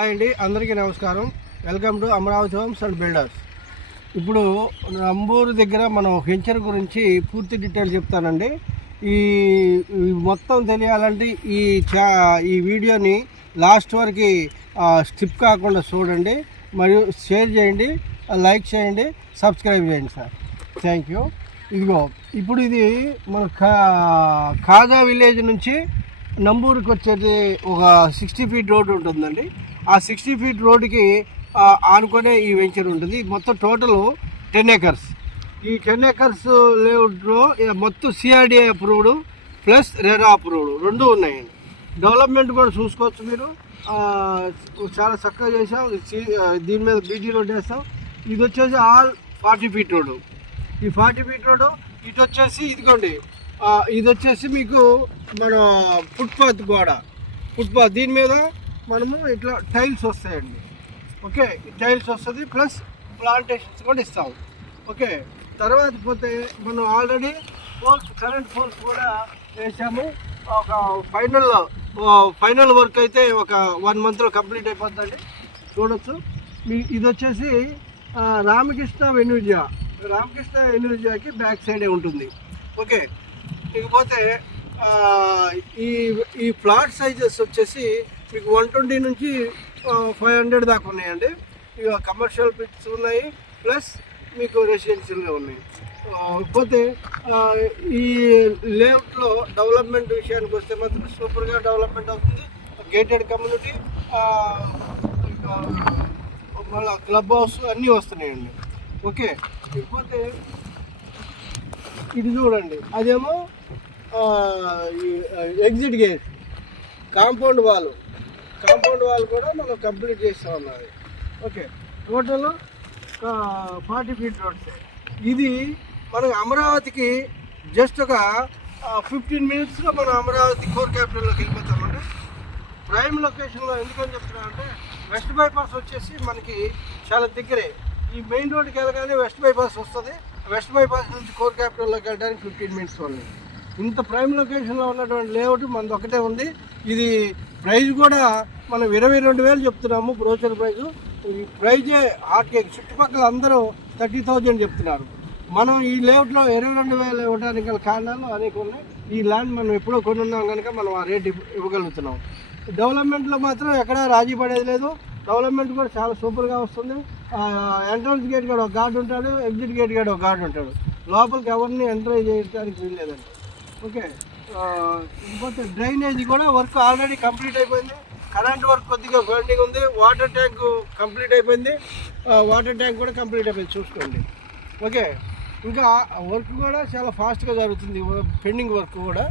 hi అండి అందరికీ నమస్కారం welcome to Amaravati homes and builders ఇప్పుడు నంబూరు దగ్గర మనం హెంచర్ గురించి పూర్తి డీటెయిల్ చెప్తానండి ఈ మొత్తం తెలియాలంటే ఈ చా ఈ వీడియోని లాస్ట్ వరకు స్కిప్ కాకుండా చూడండి మరియు షేర్ చేయండి లైక్ చేయండి సబ్స్క్రైబ్ చేయండి సార్ థ్యాంక్ యూ ఇదిగో ఇప్పుడు ఇది మన కాజా విలేజ్ నుంచి నంబూరుకి వచ్చేది ఒక సిక్స్టీ ఫీట్ రోడ్ ఉంటుందండి ఆ సిక్స్టీ ఫీట్ రోడ్డుకి ఆనుకునే ఈ వెంచర్ ఉంటుంది మొత్తం టోటల్ టెన్ ఏకర్స్ ఈ టెన్ ఏకర్స్ లేఅవుట్లో మొత్తం CRDA approved plus RERA approved రెండు ఉన్నాయండి డెవలప్మెంట్ కూడా చూసుకోవచ్చు మీరు చాలా చక్కగా చేసాం దీని మీద బీటీ రోడ్ వేస్తాం ఇది వచ్చేసి ఆల్ ఫార్టీ ఫీట్ రోడ్డు ఈ ఫార్టీ ఫీట్ రోడ్డు ఇటు వచ్చేసి ఇదిగోండి ఇది వచ్చేసి మీకు మన ఫుట్పాత్ గోడ ఫుట్పాత్ దీని మీద మనము ఇట్లా టైల్స్ వస్తాయండి ఓకే టైల్స్ వస్తుంది ప్లస్ ప్లాంటేషన్స్ కూడా ఇస్తాము ఓకే తర్వాత పోతే మనం ఆల్రెడీ పోల్స్ కరెంట్ ఫోర్స్ కూడా వేసాము ఒక ఫైనల్ ఫైనల్ వర్క్ అయితే ఒక వన్ మంత్లో కంప్లీట్ అయిపోతుందండి చూడొచ్చు మీ ఇది వచ్చేసి రామకృష్ణ వెనుజ రామకృష్ణ వెనూజాకి బ్యాక్ సైడే ఉంటుంది ఓకే ఇకపోతే ఈ ఈ ప్లాట్ సైజెస్ వచ్చేసి మీకు వన్ ట్వంటీ నుంచి ఫైవ్ హండ్రెడ్ దాకా ఉన్నాయండి ఇక కమర్షియల్ పిట్స్ ఉన్నాయి ప్లస్ మీకు రెసిడెన్షియల్గా ఉన్నాయి పోతే ఈ లేఅవుట్లో డెవలప్మెంట్ విషయానికి వస్తే మాత్రం సూపర్గా డెవలప్మెంట్ అవుతుంది గేటెడ్ కమ్యూనిటీ మళ్ళీ క్లబ్ హౌస్ అన్నీ వస్తున్నాయండి ఓకే ఇకపోతే ఇది చూడండి అదేమో ఎగ్జిట్ గేట్ కాంపౌండ్ వాళ్ళు కాంపౌండ్ వాల్ కూడా మనం కంప్లీట్ చేస్తా ఉన్నది okay total forty feet roads ఇది మనకు అమరావతికి జస్ట్ ఒక ఫిఫ్టీన్ మినిట్స్లో మనం అమరావతి కోర్ క్యాపిటల్లోకి వెళ్ళిపోతామండి ప్రైమ్ లొకేషన్లో ఎందుకని చెప్తున్నా అంటే వెస్ట్ బైపాస్ వచ్చేసి మనకి చాలా దగ్గరే ఈ మెయిన్ రోడ్కి వెళ్ళగానే వెస్ట్ బైపాస్ వస్తుంది వెస్ట్ బైపాస్ నుంచి కోర్ క్యాపిటల్లోకి వెళ్ళడానికి ఫిఫ్టీన్ మినిట్స్ వాళ్ళు ఇంత ప్రైమ్ లొకేషన్లో ఉన్నటువంటి లేఅవుట్ మనది ఒకటే ఉంది ఇది ప్రైజ్ కూడా మనం ఇరవై రెండు వేలు చెప్తున్నాము బ్రోచర్ ప్రైజ్ ఈ ప్రైజే ఆర్కే చుట్టుపక్కల అందరూ థర్టీ థౌజండ్ చెప్తున్నారు మనం ఈ లేఅవుట్లో ఇరవై రెండు వేలు ఇవ్వడానికి గల కారణాలు అనేక ఉన్నాయి ఈ ల్యాండ్ మనం ఎప్పుడో కొనున్నాం కనుక మనం ఆ రేట్ ఇవ్వగలుగుతున్నాం డెవలప్మెంట్లో మాత్రం ఎక్కడా రాజీ పడేది లేదు డెవలప్మెంట్ కూడా చాలా సూపర్గా వస్తుంది ఎంట్రన్స్ గేట్ కూడా ఒక గార్డు ఉంటాడు ఎగ్జిట్ గేట్ కూడా ఒక గార్డు ఉంటాడు లోపలికి ఎవరిని ఎంటర్ చేయడానికి వీల్లేదండి ఓకే డ్రైనేజ్ కూడా వర్క్ ఆల్రెడీ కంప్లీట్ అయిపోయింది కరెంట్ వర్క్ కొద్దిగా బెండింగ్ ఉంది వాటర్ ట్యాంక్ కంప్లీట్ అయిపోయింది వాటర్ ట్యాంక్ కూడా కంప్లీట్ అయిపోయింది చూసుకోండి ఓకే ఇంకా వర్క్ కూడా చాలా ఫాస్ట్గా జరుగుతుంది పెండింగ్ వర్క్ కూడా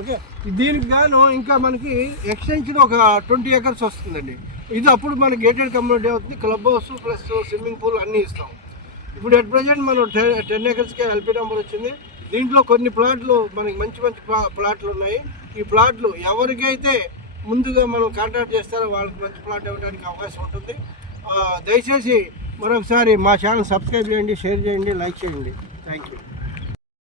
ఓకే దీనికి గాను ఇంకా మనకి ఎక్స్టెన్షన్ ఒక ట్వంటీ ఏకర్స్ వస్తుందండి ఇది అప్పుడు మన గేటెడ్ కమ్యూనిటీ అవుతుంది club house plus swimming pool అన్నీ ఇస్తాం ఇప్పుడు అట్ ప్రజెంట్ మనం టెన్ టెన్ ఏకర్స్కి ఎల్పీ నెంబర్ వచ్చింది దీంట్లో కొన్ని ప్లాట్లు మనకి మంచి మంచి ప్లాట్లు ఉన్నాయి ఈ ప్లాట్లు ఎవరికైతే ముందుగా మనం కాంటాక్ట్ చేస్తారో వాళ్ళకి మంచి ప్లాట్ ఇవ్వడానికి అవకాశం ఉంటుంది దయచేసి మరొకసారి మా ఛానల్ సబ్స్క్రైబ్ చేయండి షేర్ చేయండి లైక్ చేయండి థ్యాంక్ యూ